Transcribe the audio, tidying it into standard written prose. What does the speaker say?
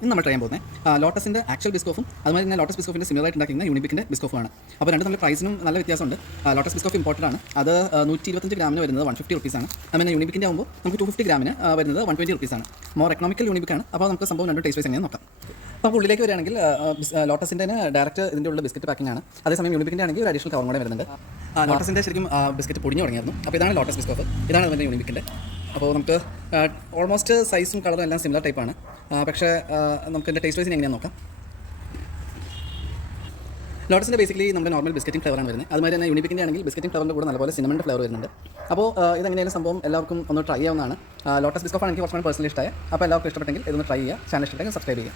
ഇന്ന് നമ്മൾ ട്രൈ ചെയ്യാൻ പോകുന്നത് ലോട്ടസിൻ്റെ ആക്ച്വൽ ബിസ്കോഫും അതുപോലെ തന്നെ ലോട്ടസ് ബിസ്കോഫിൻ്റെ സിമിലറായിട്ട് ഉണ്ടാക്കുന്ന യൂണിബിക്കിൻ്റെ ബിസ്കോഫാണ്. അപ്പോൾ രണ്ട് തമ്മിൽ പ്രൈസിനും നല്ല വ്യത്യാസമുണ്ട്. ലോട്ടസ് ബിസ്കോഫ് ഇമ്പോർട്ടഡ് ആണ്. അത് 125 ഗ്രാമിന് വരുന്നത് 150 റുപ്പീസാണ്. അതുപോലെ യൂണിബിക്കിൻ്റെ ആകുമ്പോൾ നമുക്ക് 250 ഗ്രാമിന് വരുന്നത് 120 റുപ്പീസാണ്. More economical യൂണിബിക്കാണ്. അപ്പോൾ നമുക്ക് സംഭവം രണ്ടും ടേസ്റ്റ് വൈസ് എങ്ങനെ നോക്കാം. അപ്പോൾ ഉള്ളിലേക്ക് വരികയാണെങ്കിൽ ലോട്ടസിൻ്റെ ഡയറക്റ്റ് ഇതിൻ്റെ ഉള്ള ബിസ്ക്കറ്റ് പാക്കിംഗ് ആണ്. അതേസമയം യൂണിബിക്കിൻ്റെ ആണെങ്കിൽ ഒരു അഡീഷണൽ കവറും കൂടെ വരുന്നുണ്ട്. ലോട്ടസിൻ്റെ ശരിക്കും ബിസ്ക്കറ്റ് പൊടിഞ്ഞു തുടങ്ങിയായിരുന്നു. അപ്പോൾ ഇതാണ് ലോട്ടസ് ബിസ്കോഫ്, ഇതാണ് അതിൻ്റെ യൂണിബിക്കിൻ്റെ. അപ്പോൾ നമുക്ക് ഓൾമോസ്റ്റ് സൈസും കളറും എല്ലാം സിമിലർ ടൈപ്പാണ്. പക്ഷേ നമുക്ക് എൻ്റെ ടേസ്റ്റ് വൈസിന് എങ്ങനെയാണെന്ന് നോക്കാം. ലോട്ടസിൻ്റെ ബേസിക്കലി നമ്മുടെ നോർമൽ ബിസ്ക്കറ്റിംഗ് ഫ്ലേവറാണ് വരുന്നത്. അതുമാതിരി തന്നെ യൂണിബിക്കിൻ്റെ ആണെങ്കിൽ ബിസ്ക്കറ്റിംഗ് ഫ്ലേവറിൻ്റെ കൂടെ നല്ലപോലെ സിനമൻ്റെ ഫ്ലേവർ വരുന്നുണ്ട്. അപ്പോൾ ഇതെങ്ങനെയായാലും സംഭവം എല്ലാവർക്കും ഒന്ന് ട്രൈ ചെയ്യാവുന്നതാണ്. ലോട്ടസ് ബിസ്കോഫാണ് എനിക്ക് കുറച്ചുകൂടി പേഴ്സണലി ഇഷ്ടമായ. അപ്പോൾ എല്ലാവർക്കും ഇഷ്ടപ്പെട്ടെങ്കിൽ ഇതൊന്ന് ട്രൈ ചെയ്യുക. ചാനൽ ഇഷ്ടപ്പെട്ടെങ്കിൽ സബ്സ്ക്രൈബ് ചെയ്യുക.